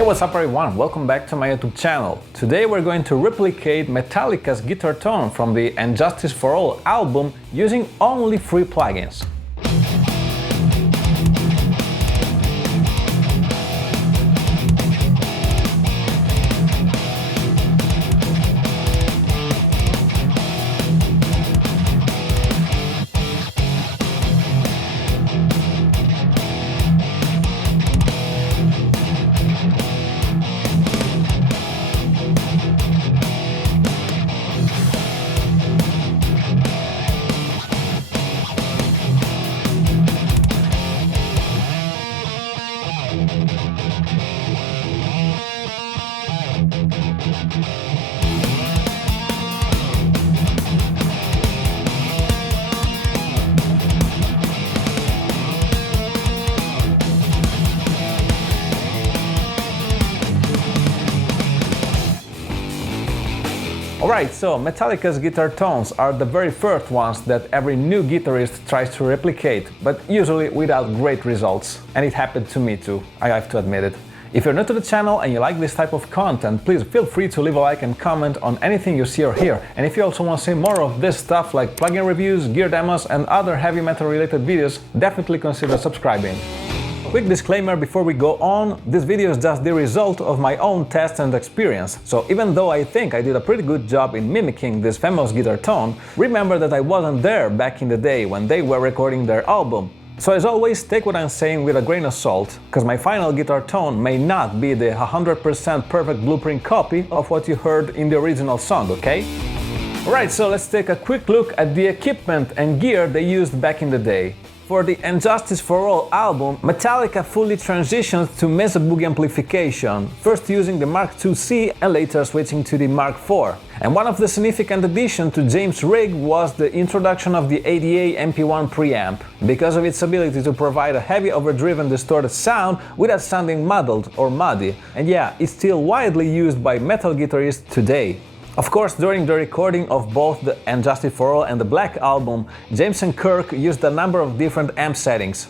Hey, what's up everyone? Welcome back to my YouTube channel. Today we're going to replicate Metallica's guitar tone from the And Justice for All album using only free plugins. Alright, so Metallica's guitar tones are the very first ones that every new guitarist tries to replicate, but usually without great results. And it happened to me too, I have to admit it. If you're new to the channel and you like this type of content, please feel free to leave a like and comment on anything you see or hear. And if you also want to see more of this stuff like plugin reviews, gear demos and other heavy metal related videos, definitely consider subscribing. Quick disclaimer before we go on, this video is just the result of my own test and experience, so even though I think I did a pretty good job in mimicking this famous guitar tone, remember that I wasn't there back in the day when they were recording their album. So as always, take what I'm saying with a grain of salt, because my final guitar tone may not be the 100% perfect blueprint copy of what you heard in the original song, okay? Alright, so let's take a quick look at the equipment and gear they used back in the day. For the And Justice for All album, Metallica fully transitioned to Mesa Boogie amplification, first using the Mark IIc and later switching to the Mark IV. And one of the significant additions to James' rig was the introduction of the ADA MP1 preamp, because of its ability to provide a heavy overdriven distorted sound without sounding muddled or muddy. And yeah, it's still widely used by metal guitarists today. Of course, during the recording of both the And Justice for All and the Black album, James and Kirk used a number of different amp settings.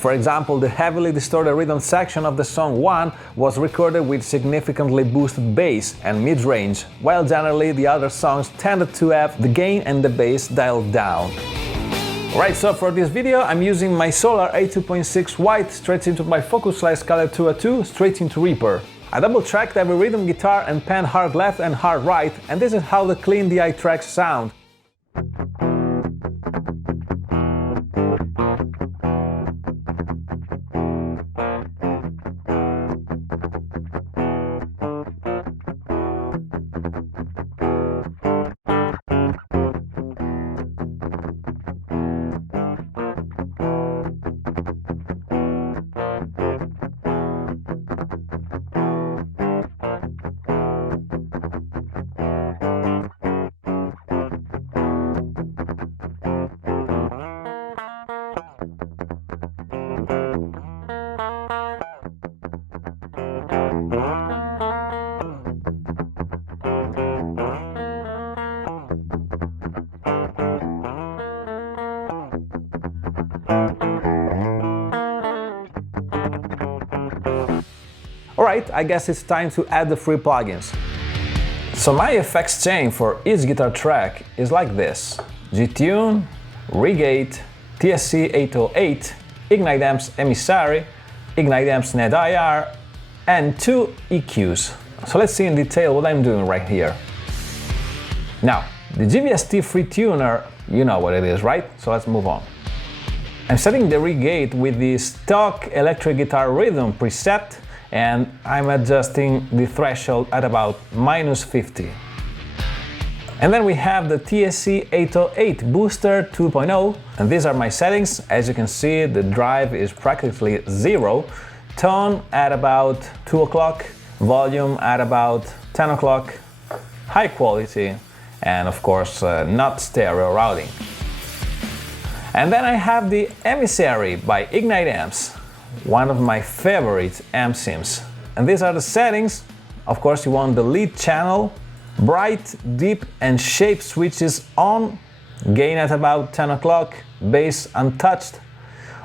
For example, the heavily distorted rhythm section of the song 1 was recorded with significantly boosted bass and mid-range, while generally the other songs tended to have the gain and the bass dialed down. Alright, so for this video I'm using my Solar A2.6 white straight into my Focusrite Scarlett 202 straight into Reaper. I double-tracked every rhythm guitar and pan hard left and hard right, and this is how the clean DI tracks sound. Alright, I guess it's time to add the free plugins. So my effects chain for each guitar track is like this: G-Tune, Rig8, TSC 808, Ignite Amps Emissary, Ignite Amps Net IR, and 2 EQs. So let's see in detail what I'm doing right here. Now, the GVST free tuner, you know what it is, right? So let's move on. I'm setting the Rig8 with the stock electric guitar rhythm preset, and I'm adjusting the threshold at about -50. And then we have the TSC 808 Booster 2.0, and these are my settings. As you can see, the drive is practically zero, tone at about 2 o'clock, volume at about 10 o'clock, high quality, and of course not stereo routing. And then I have the Emissary by Ignite Amps, one of my favorite amp sims. And these are the settings. Of course, you want the lead channel, bright, deep and shape switches on, gain at about 10 o'clock, bass untouched,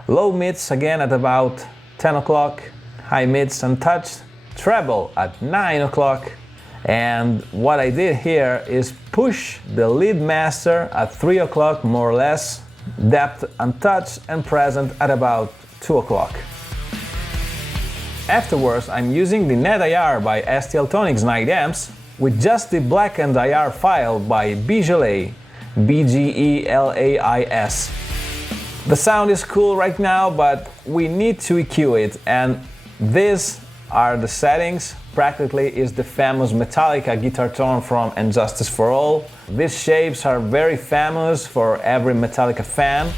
low mids again at about 10 o'clock, high mids untouched, treble at 9 o'clock. And what I did here is push the lead master at 3 o'clock more or less, depth untouched and present at about 2 o'clock. Afterwards, I'm using the Net IR by STL-Tonics Night Amps with just the blackened IR file by Bgelais, Bgelais. The sound is cool right now, but we need to EQ it, and these are the settings. Practically is the famous Metallica guitar tone from And Justice for All. These shapes are very famous for every Metallica fan.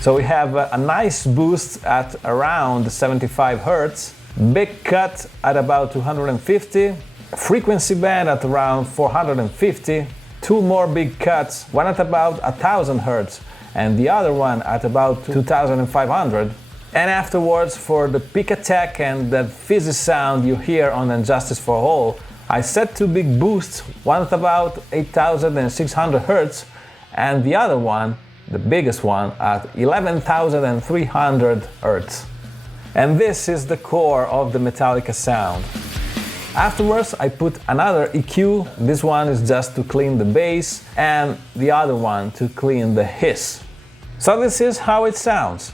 So we have a nice boost at around 75 Hz, big cut at about 250, frequency band at around 450, two more big cuts, one at about 1000 Hz and the other one at about 2500. And afterwards, for the peak attack and that fizzy sound you hear on And Justice for All, I set two big boosts, one at about 8600 Hz and the other one, the biggest one, at 11,300 Hz. And this is the core of the Metallica sound. Afterwards, I put another EQ. This one is just to clean the bass, and the other one to clean the hiss. So this is how it sounds.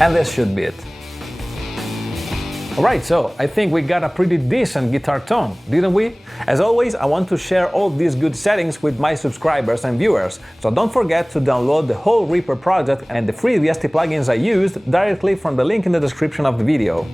And this should be it. Alright, so I think we got a pretty decent guitar tone, didn't we? As always, I want to share all these good settings with my subscribers and viewers, so don't forget to download the whole Reaper project and the free VST plugins I used directly from the link in the description of the video.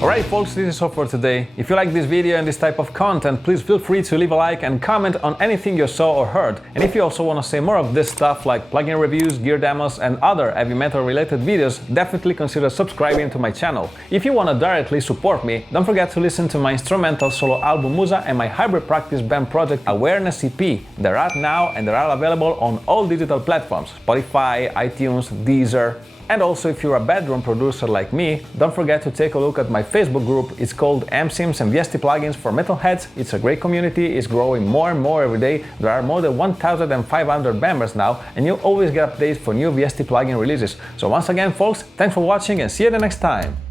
Alright folks, this is all for today. If you like this video and this type of content, please feel free to leave a like and comment on anything you saw or heard. And if you also want to see more of this stuff like plugin reviews, gear demos and other heavy metal related videos, definitely consider subscribing to my channel. If you want to directly support me, don't forget to listen to my instrumental solo album Musa and my hybrid practice band project Awareness EP. They're out now and they're all available on all digital platforms, Spotify, iTunes, Deezer. And also, if you're a bedroom producer like me, don't forget to take a look at my Facebook group. It's called MSIMs and VST Plugins for Metalheads. It's a great community, it's growing more and more every day. There are more than 1,500 members now, and you'll always get updates for new VST plugin releases. So once again folks, thanks for watching and see you the next time!